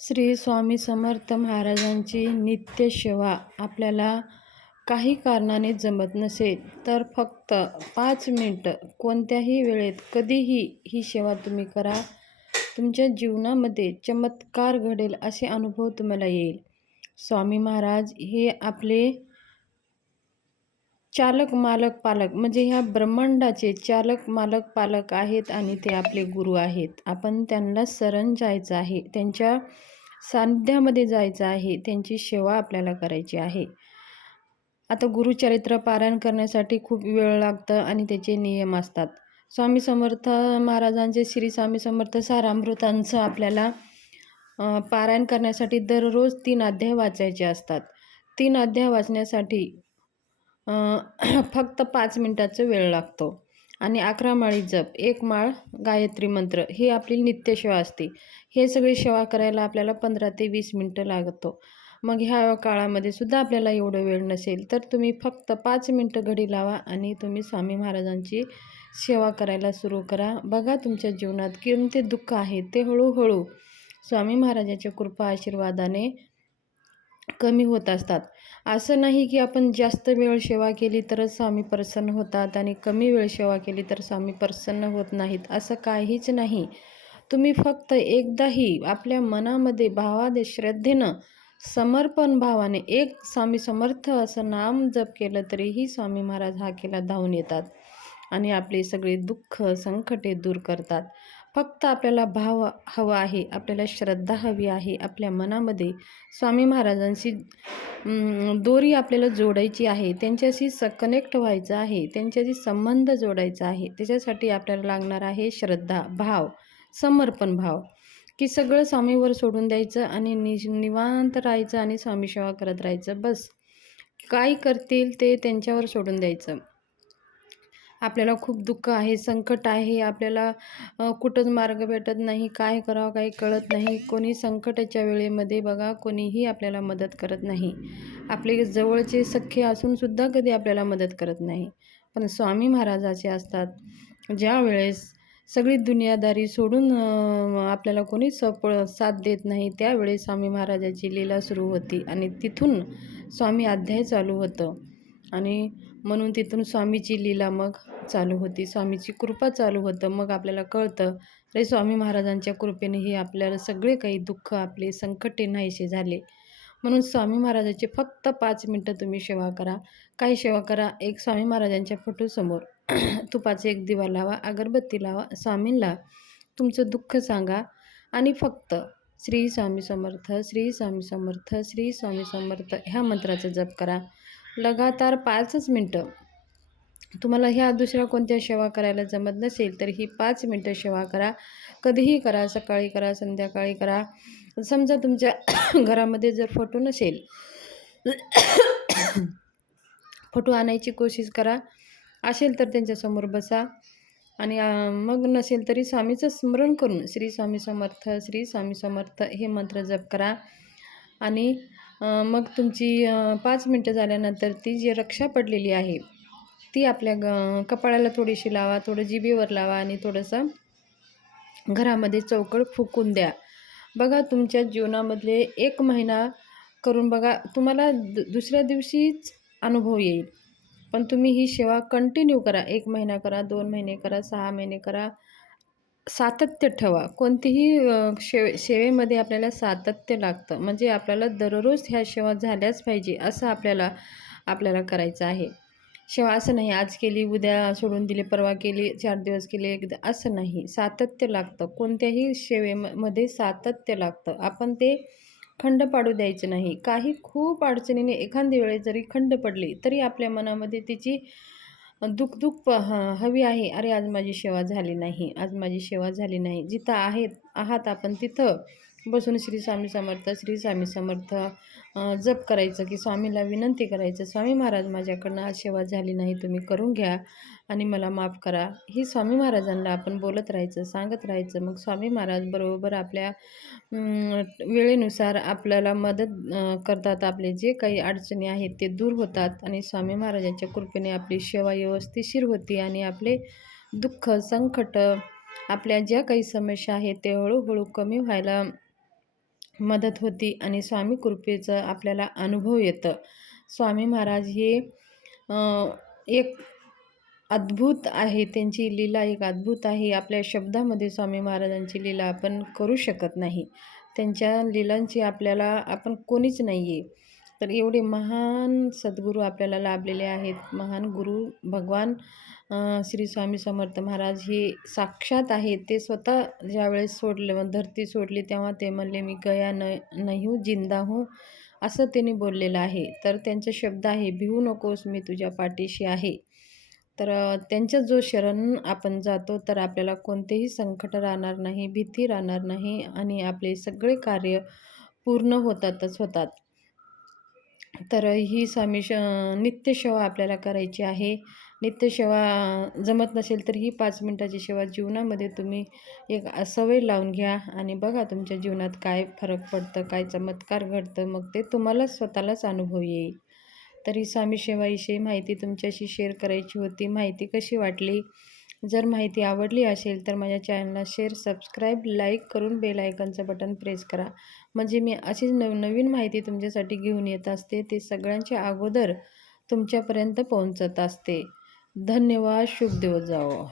श्री स्वामी समर्थ महाराजांची नित्य सेवा आपल्याला काही कारणाने जमत नसेल तर फक्त पाच मिनटं कोणत्याही वेळेत कधीही ही सेवा तुम्ही करा. तुमच्या जीवनामध्ये चमत्कार घडेल असे अनुभव तुम्हाला येईल. स्वामी महाराज हे आपले चालक मालक पालक म्हणजे ह्या ब्रह्मांडाचे चालक मालक पालक आहेत आणि ते आपले गुरु आहेत. आपण त्यांना सरण जायचं आहे त्यांच्या सान्निध्यामध्ये जायचं आहे त्यांची सेवा आपल्याला करायची आहे. आता गुरुचरित्र पारायण करण्यासाठी खूप वेळ लागतं आणि त्याचे नियम असतात. स्वामी समर्थ महाराजांचे श्री स्वामी समर्थ सारामृतांचं आपल्याला पारायण करण्यासाठी दररोज तीन अध्याय वाचायचे असतात. तीन अध्याय वाचण्यासाठी फक्त पाच मिनटाचा वेळ लागतो. आणि अकरा माळी जप एक माळ गायत्री मंत्र ही आपली नित्यसेवा असते. हे सगळी सेवा करायला आपल्याला पंधरा ते वीस मिनटं लागतो. मग ह्या काळामध्ये सुद्धा आपल्याला एवढं वेळ नसेल तर तुम्ही फक्त पाच मिनटं घडी लावा आणि तुम्ही स्वामी महाराजांची सेवा करायला सुरू करा. बघा तुमच्या जीवनात कोणते दुःख आहे ते हळूहळू स्वामी महाराजाच्या कृपा आशीर्वादाने कमी होत असतात. असं नाही की आपण जास्त वेळ सेवा केली तरच स्वामी प्रसन्न होतात आणि कमी वेळ सेवा केली तर स्वामी प्रसन्न होत नाहीत असं काहीच नाही. तुम्ही फक्त एकदाही आपल्या मनामध्ये भावादे श्रद्धेनं समर्पण भावाने एक स्वामी समर्थ असं नाम जप केलं तरीही स्वामी महाराज हा केला धावून येतात आणि आपले सगळे दुःख संकटे दूर करतात. फक्त आपल्याला भाव हवा आहे आपल्याला श्रद्धा हवी आहे आपल्या मनामध्ये स्वामी महाराजांशी दोरी आपल्याला जोडायची आहे त्यांच्याशी स कनेक्ट व्हायचं आहे त्यांच्याशी संबंध जोडायचा आहे त्याच्यासाठी आपल्याला लागणार आहे श्रद्धा भाव समर्पण भाव. की सगळं स्वामीवर सोडून द्यायचं आणि नि निवांत राहायचं आणि स्वामी सेवा करत राहायचं बस. काय करतील ते त्यांच्यावर सोडून द्यायचं. आपल्याला खूप दुःख आहे संकट आहे आपल्याला कुठंच मार्ग भेटत नाही काय करावं काही कळत नाही. कोणी संकटाच्या वेळेमध्ये बघा कोणीही आपल्याला मदत करत नाही. आपले जवळचे सख्खे असूनसुद्धा कधी आपल्याला मदत करत नाही. पण स्वामी महाराजाचे असतात. ज्या वेळेस सगळी दुनियादारी सोडून आपल्याला कोणी सप साथ देत नाही त्यावेळेस स्वामी महाराजाची लीला सुरू होती आणि तिथून स्वामी अध्याय चालू होतं. आणि म्हणून तिथून स्वामीची लीला मग चालू होती. स्वामीची कृपा चालू होतं. मग आपल्याला कळतं अरे स्वामी महाराजांच्या कृपेने हे आपल्याला सगळे काही दुःख आपले संकटे नाहीसे झाले. म्हणून स्वामी महाराजाचे फक्त पाच मिनटं तुम्ही सेवा करा. काही सेवा करा? एक स्वामी महाराजांच्या फोटोसमोर. तुपाचे एक दिवा लावा अगरबत्ती लावा स्वामींना तुमचं दुःख सांगा. आणि फक्त श्री स्वामी समर्थ श्री स्वामी समर्थ श्री स्वामी समर्थ ह्या मंत्राचा जप करा. लगातार पाचच मिनटं. तुम्हाला ह्या दुसऱ्या कोणत्या सेवा करायला जमत नसेल तर ही पाच मिनटं सेवा करा. कधीही करा सकाळी करा संध्याकाळी करा. समजा तुमच्या घरामध्ये जर फोटो नसेल फोटो आणायची कोशिश करा. असेल तर त्यांच्यासमोर बसा. आणि मग नसेल तरी स्वामीचं स्मरण करून श्री स्वामी समर्थ श्री स्वामी समर्थ हे मंत्र जप करा. आणि मग तुमची पाच मिनटं झाल्यानंतर ती जी रक्षा पडलेली आहे ती आपल्या ग कपाळाला थोडीशी लावा थोडं जिभेवर लावा आणि थोडंसं घरामध्ये चौकड फुकून द्या. बघा तुमच्या जीवनामधले एक महिना करून बघा तुम्हाला दु दुसऱ्या दिवशीच अनुभव येईल. पण तुम्ही ही सेवा कंटिन्यू करा. एक महिना करा दोन महिने करा सहा महिने करा. सातत्य ठेवा. कोणतीही शे सेवेमध्ये आपल्याला सातत्य लागतं. म्हणजे आपल्याला दररोज ह्या सेवा झाल्याच पाहिजे असं आपल्याला आपल्याला करायचं आहे. सेवा असं नाही आज केली उद्या सोडून दिली परवा केली चार दिवस केले एकदा असं नाही. सातत्य लागतं. कोणत्याही सेवेमध्ये सातत्य लागतं. आपण ते खंड पाडू द्यायचं नाही. काही खूप अडचणीने एखाद्या वेळेस जरी खंड पडली तरी आपल्या मनामध्ये तिची दुखदुख प हवी आहे. अरे आज माझी सेवा झाली नाही. आज माझी सेवा झाली नाही. जिथं आहेत आहात आपण तिथं. बसून श्री स्वामी समर्थ श्री स्वामी समर्थ. जप करायचं की स्वामीला विनंती करायचं स्वामी महाराज माझ्याकडनं आज सेवा झाली नाही तुम्ही करून घ्या आणि मला माफ करा. ही स्वामी महाराजांना आपण बोलत राहायचं सांगत राहायचं. मग स्वामी महाराज बरोबर आपल्या वेळेनुसार आपल्याला मदत करतात. आपले जे काही अडचणी आहेत ते दूर होतात आणि स्वामी महाराजांच्या कृपेने आपली सेवा व्यवस्थिशीर होती आणि आपले दुःख संकट आपल्या ज्या काही समस्या आहेत ते हळूहळू कमी व्हायला मदत होती आणि स्वामी कृपेचं आपल्याला अनुभव येतं. स्वामी महाराज हे एक अद्भुत आहे. त्यांची लीला एक अद्भुत आहे. आपल्या शब्दामध्ये स्वामी महाराजांची लीला आपण करू शकत नाही. त्यांच्या लीलांची आपल्याला आपण कोणीच नाही आहे तर एवढे महान सद्गुरू आपल्याला लाभलेले आहेत. महान गुरु भगवान श्री स्वामी समर्थ महाराज हे साक्षात आहेत ते स्वतः ज्यावेळेस सोडले धरती सोडली तेव्हा ते म्हणले मी गया न नाही हूँ जिंदा हूँ असं त्यांनी बोललेलं आहे. तर त्यांचे शब्द आहे भिवू नकोस मी तुझ्या पाठीशी आहे. तर त्यांचा त्यांच्या जो शरण आपण जातो तर आपल्याला कोणतेही संकट राहणार नाही भीती राहणार नाही आणि आपले सगळे कार्य पूर्ण होतातच होतात. तर ही स्वामी श नित्यसेवा आपल्याला करायची आहे. नित्यसेवा जमत नसेल तर ही पाच मिनटाची सेवा जीवनामध्ये तुम्ही एक सवय लावून घ्या आणि बघा तुमच्या जीवनात काय फरक पडतं काय चमत्कार घडतं मग ते तुम्हाला स्वतःलाच अनुभव येईल. तर ही स्वामी सेवाविषयी माहिती तुमच्याशी शेअर करायची होती. माहिती कशी वाटली? जर माहिती आवडली असेल तर माझ्या चॅनलला शेअर सबस्क्राईब लाईक करून बेल आयकनचं बटन प्रेस करा. म्हणजे मी अशीच नव नवीन माहिती तुमच्यासाठी घेऊन येत असते ते सगळ्यांच्या अगोदर तुमच्यापर्यंत पोहोचत असते. धन्यवाद. शुभ दिवस जावो.